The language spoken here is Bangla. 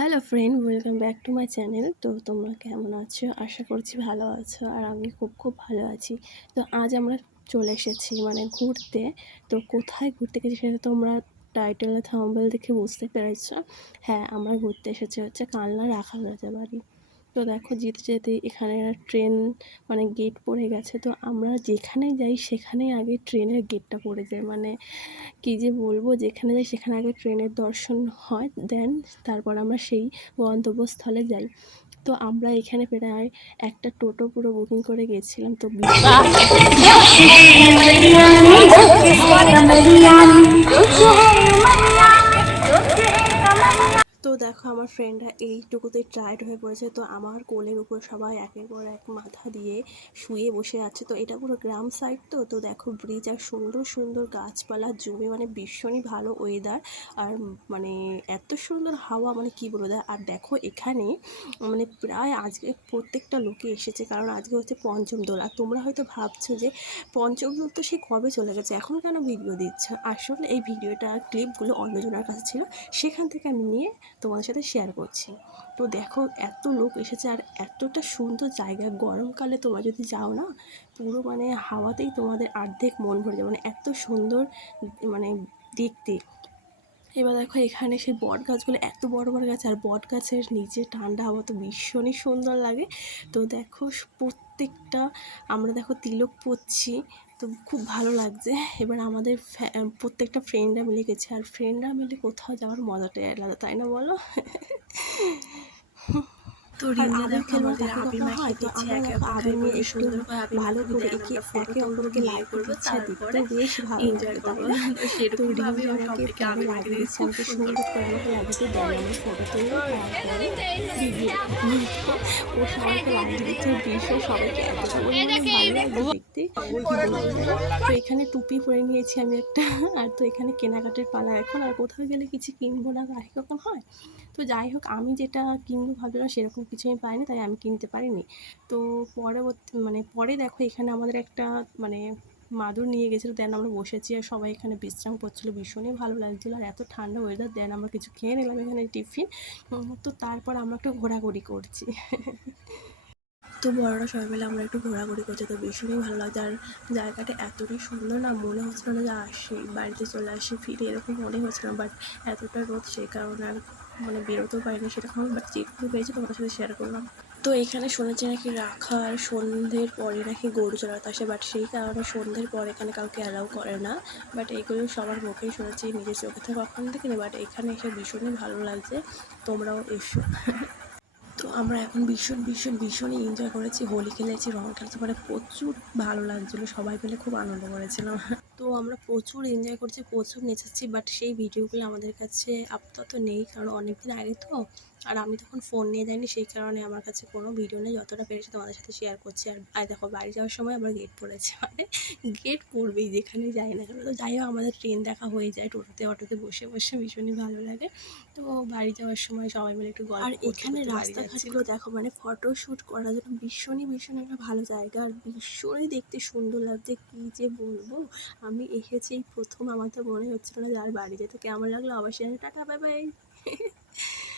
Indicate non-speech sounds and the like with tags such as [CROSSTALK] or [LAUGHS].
Hello friend welcome back to my channel তো তোমরা কেমন আছো? আশা করছি ভালো আছো আর আমি খুব খুব ভালো আছি। তো আজ আমরা চলে এসেছি মানে ঘুরতে। তো কোথায় ঘুরতে গেছি সেটা তোমরা টাইটেল থাম্বেল দেখে বুঝতে পেরেছ। হ্যাঁ আমরা ঘুরতে এসেছি হচ্ছে কালনা রাখা রাজা বাড়ি তো দেখো যেতে যেতে এখানে ট্রেন মানে গেট পড়ে গেছে তো আমরা যেখানে যাই সেখানেই আগে ট্রেনের গেটটা পড়ে যায় মানে কী যে বলব যেখানে যাই সেখানে আগে ট্রেনের দর্শন হয় দেন তারপর আমরা সেই গন্তব্যস্থলে যাই তো আমরা এখানে প্রায় একটা টোটো পুরো বুকিং করে গেছিলাম তো তো দেখো আমার ফ্রেন্ডরা এইটুকুতেই টায়ার্ড হয়ে পড়েছে। তো আমার কোলের উপর সবাই একের পর এক মাথা দিয়ে শুয়ে বসে আছে। তো এটা পুরো গ্রাম সাইড তো। তো দেখো ব্রিজ আর সুন্দর সুন্দর গাছপালা জমে। মানে ভীষণই ভালো ওয়েদার আর মানে এত সুন্দর হাওয়া মানে কী বলব? আর দেখো এখানে মানে প্রায় আজকে প্রত্যেকটা লোকে এসেছে। কারণ আজকে হচ্ছে পঞ্চম দোল। আর তোমরা হয়তো ভাবছ যে পঞ্চম দোল তো সে কবে চলে গেছে? এখন কেন ভিডিও দিচ্ছ? আসলে এই ভিডিওটা ক্লিপগুলো অন্যজনের কাছে ছিল। সেখান থেকে আমি নিয়ে তোমাদের সাথে শেয়ার করছি। তো দেখো, এত লোক এসেছে আর এতটা সুন্দর জায়গা। গরমকালে তোমরা যদি যাও না, পুরো মানে হাওয়াতেই তোমাদের অর্ধেক মন ভরে যাবে মানে এত সুন্দর মানে দেখতে। এবার দেখো, এখানে সেই বট গাছগুলো এত বড় বড় গাছ, আর বট গাছের নিচে ঠান্ডা হাওয়া তো ভীষণই সুন্দর লাগে। তো দেখো, প্রত্যেকটা আমরা দেখো, তিলক পরছি তো খুব ভালো লাগছে। এবার আমাদের প্রত্যেকটা ফ্রেন্ডরা মিলে গেছে। আর ফ্রেন্ডরা মিলে কোথাও যাওয়ার মজাটাই আলাদা, তাই না বলো? [LAUGHS] তো আর রিঞ্জা আবির দেখো আমাদের আবির মাখিয়ে দিচ্ছে একে দেখো নিয়ে মধ্যে একটু ভালো করে একে আমরা একে photo অপরকে লাইক করব, তারপরে বেশ ভালো enjoy করব। আবির মাখিয়ে দিচ্ছে। আমাকে সুন্দর করে আমাকে লাগিয়ে দেয় ফটো তুলে ও সবাইকে লাগিয়ে দিচ্ছে দৃশ্য সবাইকে এত ভালো দেখতে। তো এখানে টুপি পরে নিয়েছি আমি একটা আর তো এখানে কেনাকাটার পালা এখন। আর কোথাও গেলে কিছু কিনবো না আর কখন হয়? তো যাই হোক আমি যেটা কিনবো ভাবছিলাম সেরকম কিছু আমি পাইনি, তাই আমি কিনতে পারিনি। তো পরবর্তী মানে পরে দেখো এখানে আমাদের একটা মানে মাদুর নিয়ে গেছিল দেন আমরা বসেছি আর সবাই এখানে বিশ্রাম করছিল, ভীষণই ভালো লাগছিল। আর এত ঠান্ডা ওয়েদার দেন আমরা কিছু খেয়ে নিলাম এখানে টিফিন। তো তারপর আমরা একটা ঘোরাঘুরি করছি। [LAUGHS] তো বড়রা সবাই মিলে আমরা একটু ঘোরাঘুরি করছি, তো ভীষণই ভালো লাগছে। আর জায়গাটা এতটাই সুন্দর না, মনে হচ্ছিল না যে আসি, বাড়িতে চলে আসি, ফিরে, এরকম মনে হচ্ছিল না। বাট এতটা রোদ সেই কারণে আর মানে বেরোতেও পারিনি সেরকম বাট যেটুকু পেয়েছি তোমাদের সাথে শেয়ার করলাম। তো এখানে শুনেছি নাকি রাখার সন্ধ্যের পরে নাকি গরু চড়াতে আসে বাট সেই কারণে সন্ধ্যের পরে এখানে কাউকে অ্যালাউ করে না। বাট এগুলো সবার মুখেই শুনেছি, নিজের চোখে থেকে কখনো দেখিনি বাট এখানে এসে ভীষণই ভালো লাগছে, তোমরাও এসো। তো আমরা এখন ভীষণ ভীষণ, ভীষণই এনজয় করেছি। হোলি খেলেছি রঙ খেলেছি মানে প্রচুর ভালো লাগছিল। সবাই মিলে খুব আনন্দ করেছিলাম। তো আমরা প্রচুর এনজয় করছি, প্রচুর নেচেছি বাট সেই ভিডিওগুলো আমাদের কাছে আপাতত নেই, কারণ অনেক দিন আগে তো আর আমি তখন ফোন নিয়ে যাইনি সেই কারণে আমার কাছে কোনো ভিডিও নেই। যতটা পেরেছি তোমাদের সাথে শেয়ার করছি। আর আর দেখো বাড়ি যাওয়ার সময় আবার গেট পড়েছে। মানে গেট পড়বেই যেখানে যাই না কেন। তো যাই হোক আমাদের ট্রেন দেখা হয়ে যায় টোটোতে অটোতে বসে বসে ভীষণই ভালো লাগে। তো বাড়ি যাওয়ার সময় সবাই মিলে একটু গল্প আর এখানে রাস্তাঘাটগুলো দেখো মানে ফটো শ্যুট করার জন্য ভীষণই ভীষণ একটা ভালো জায়গা। আর ভীষণই দেখতে সুন্দর লাগছে। কী যে বলব? আমি এসেছি এই প্রথম আমার তো মনে হচ্ছিল না যে আর বাড়ি যেতে। কেমন লাগল? অবশ্যই টাটা বাই বাই [LAUGHS]